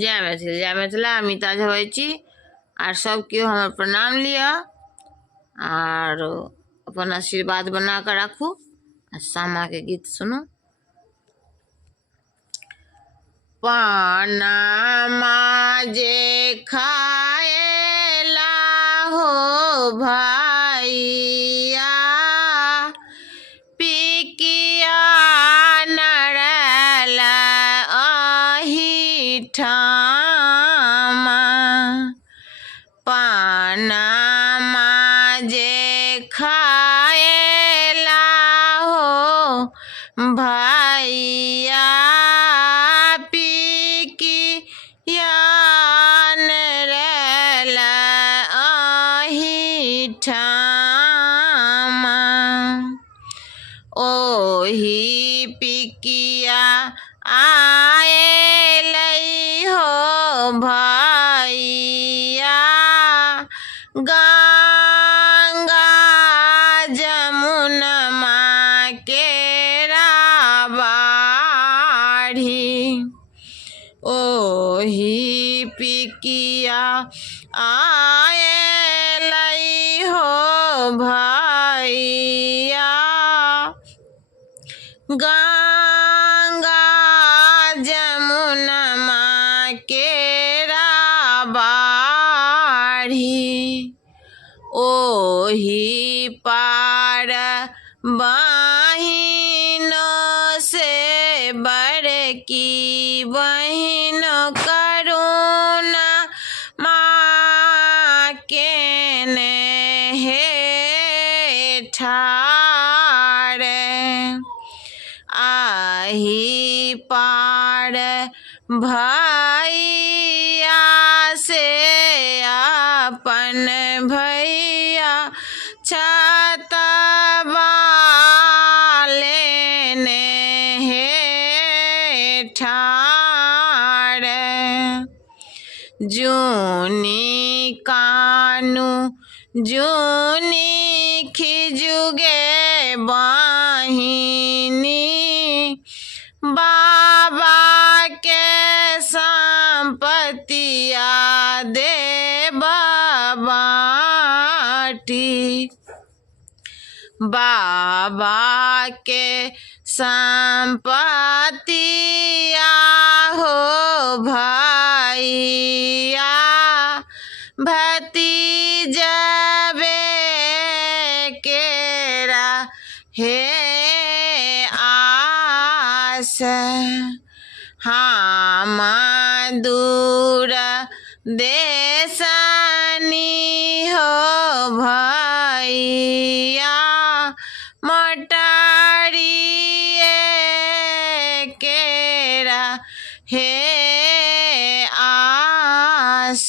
जय मिथिला अमिता झवैची आर सब क्यों हमर प्रणाम लिया और अपन आशीर्वाद बना कर राखू। सामा के गीत सुनो। पानामा जे खाएला हो भाइया पिकिया नरला अही ठामा पानामा जे खाएला हो भाइया पिकिया नरला अही ठामा ओही पिकिया आएलै हो भैया गंगा जमुनमा केरा बाढ़ी ओही पिकिया आएलै हो भैया गंगा जमुनमा केरा बाढ़ी ओही पार बहिनों से बड़की बहिन करुणा माँ के ने हे ठाड़ आही पार भैया से अपन भैया छतवा लेने हे ठाड़ जूनी कानू जूनी खिजुगे बहिनी बाबा के संपत्तिया दे बाटी बाबा के संपत्तिया हो भैया भतीजबे केरा हे आस हम दूर देशनी हो भैया मोटरिए केरा हे आस।